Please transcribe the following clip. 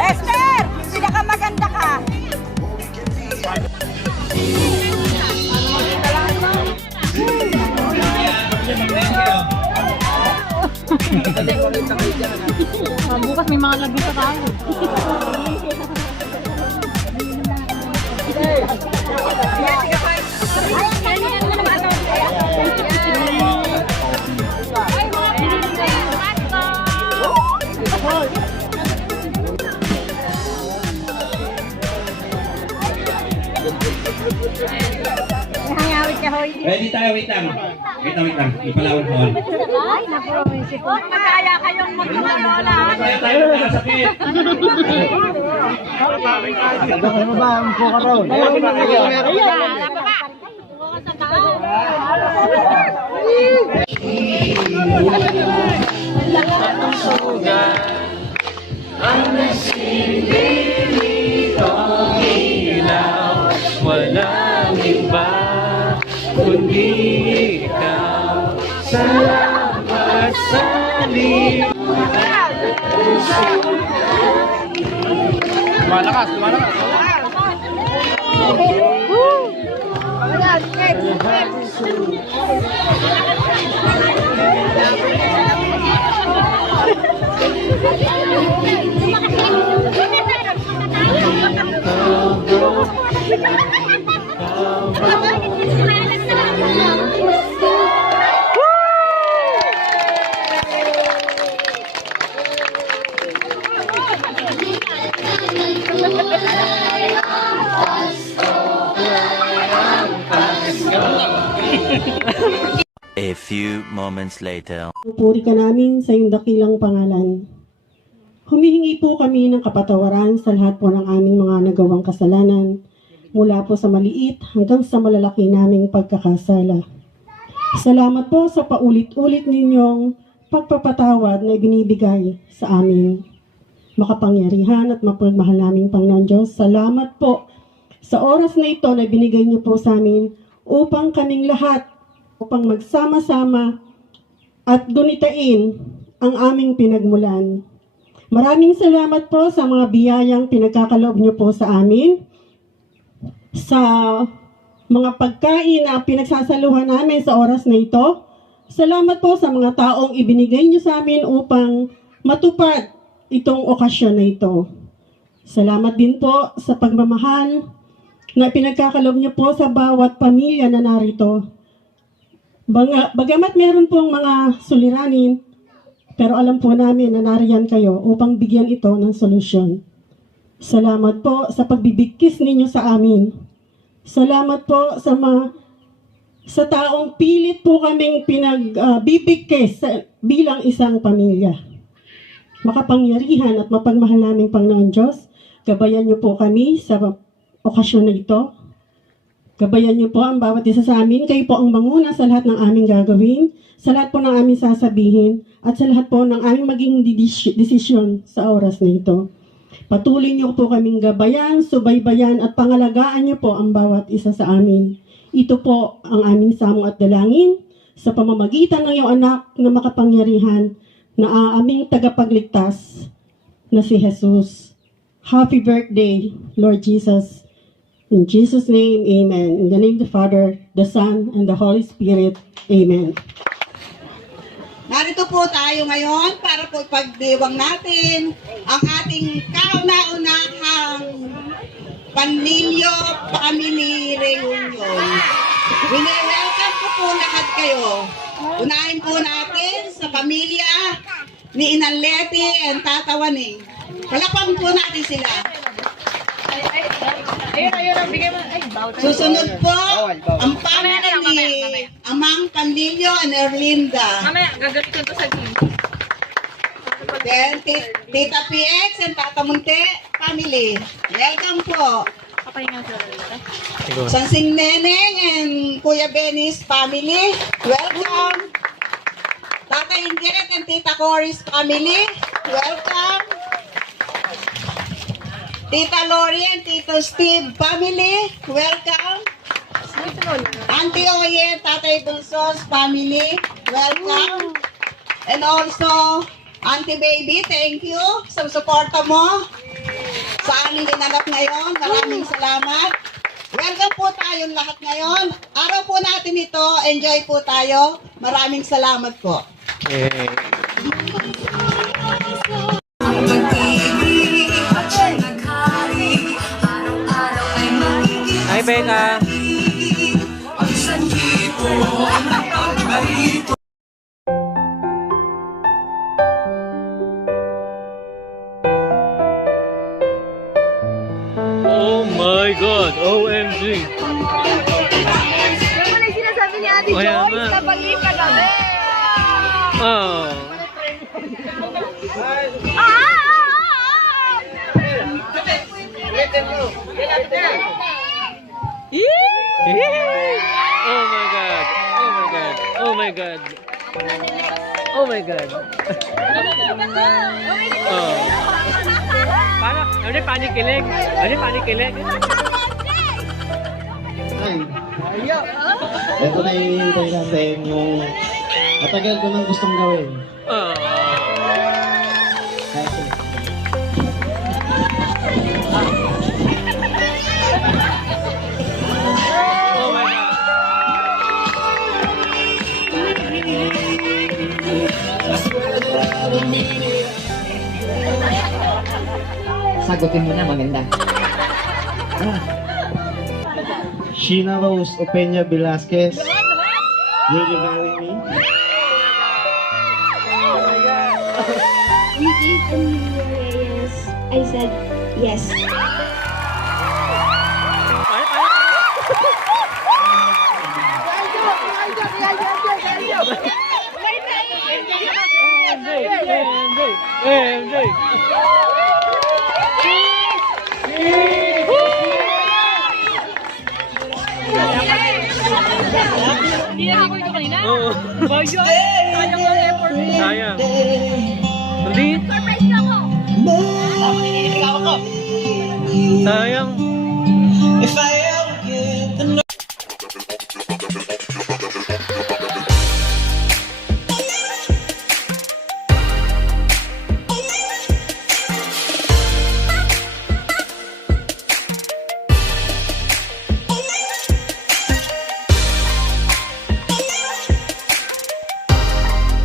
Esther! Pinakamaganda ka! Bukas may mga lagita tayo. Ready tayo, wait lang. Wait lang. Ipalawan ko. Ay, napromise ko. Magkaya kayong magkakalola. Kaya tayo nakasakit. Ano ba ang po ka raw? Ang nasilili kong ilaw, walang iba kundi ikaw. Salamat sa liwanag. Lumalakas, lumalakas. A few moments later. Puri ka namin sa iyong dakilang pangalan. Humihingi po kami ng kapatawaran sa lahat po ng aming mga nagawang kasalanan, mula po sa maliit hanggang sa malalaki naming pagkakasala. Salamat po sa paulit-ulit ninyong pagpapatawad na ibinibigay sa amin. Makapangyarihan at mapagmahal naming Panginoon Diyos, salamat po sa oras na ito na binigay niyo po sa amin upang kaming lahat upang magsama-sama at dunitain ang aming pinagmulan. Maraming salamat po sa mga biyayang pinagkakaloob niyo po sa amin, sa mga pagkain na pinagsasaluhan namin sa oras na ito. Salamat po sa mga taong ibinigay niyo sa amin upang matupad itong okasyon na ito. Salamat din po sa pagmamahal na pinagkakaloob niyo po sa bawat pamilya na narito. Bagamat meron pong mga suliranin, pero alam po namin na nariyan kayo upang bigyan ito ng solusyon. Salamat po sa pagbibigkis ninyo sa amin. Salamat po sa taong pilit po kaming pinagbibigkis bilang isang pamilya. Makapangyarihan at mapagmahal naming Panginoon Diyos, gabayan niyo po kami sa okasyon na ito. Gabayan niyo po ang bawat isa sa amin. Kayo po ang manguna sa lahat ng aming gagawin, sa lahat po ng aming sasabihin, at sa lahat po ng aming maging desisyon sa oras na ito. Patuloy niyo po kaming gabayan, subaybayan, at pangalagaan niyo po ang bawat isa sa amin. Ito po ang aming samong at dalangin sa pamamagitan ng iyong anak na makapangyarihan na aming tagapagligtas na si Jesus. Happy birthday, Lord Jesus. In Jesus' name, amen. In the name of the Father, the Son, and the Holy Spirit, amen. Narito po tayo ngayon para po ipagdiwang natin ang ating kauna-unahang Panlilyo Family Reunion. Wini-welcome ko po lahat kayo. Unahin po natin sa pamilya ni Inang Leti and Tata Waning. Palakpan po natin sila. Susunod po ang family ni Amang Panlilyo and Erlinda. Mamaya, gagamitin to sa game. Then, Tita PX and Tata Munte family. Welcome po. Papahingan sa Sansing Neneng and Kuya Benny's family. Welcome. Tata Ingrid and Tita Cory's family. Welcome. Tita Lori and Tito Steve family. Welcome. Auntie Oye and Tatay Bunso's family. Welcome. And also, Auntie Baby, thank you sa suporta mo sa aming ginanap ngayon. Maraming salamat. Welcome po tayong lahat ngayon. Araw po natin ito. Enjoy po tayo. Maraming salamat po. Hi, Becca. Oh my God! OMG! Ano yung sinasabi ni Ate Kaya Joyce nga. na pag-ipa kami? Oh! Oh my God! Oh my God! Oh my God! Oh my God! Oh! Parang, ano yung panikilig? Ano yung panikilig? Ito na hinihintay natin yung matagal ko nang gustong gawin. Oh! Oh my God! Sagutin mo na, maganda. Sheena Rose Opeña Velasquez. Will you marry me? I said yes. Hindi na ako ito kanina. Oo. Sayang ang effort. Sayang. Hindi. Surprise na ako. Sayang. If I